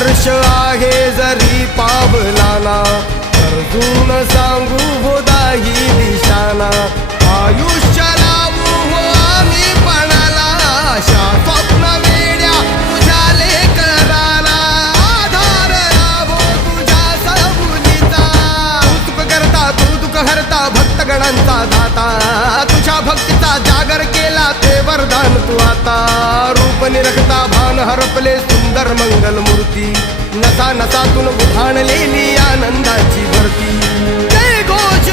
हर्ष आहे जरी पावलाना, अर्जुन सांगू हो दाही दिशाना. आयुष्य लावू हो आम्ही पणाला, आशा स्वप्न वेड्या तुझ्या लेकराला. आधार लाभो तुझ्या सबुलीचा, तू करता तू दुःख हरता भक्तगणांचा दाता. तुझ्या भक्तीचा जागर केला ते वरदान तू आता. रूप निरखता भान हरपले सुंदर मंगल मूर्ती, नसा नसातून उधाणलेली आनंदाची भरती. जय घोष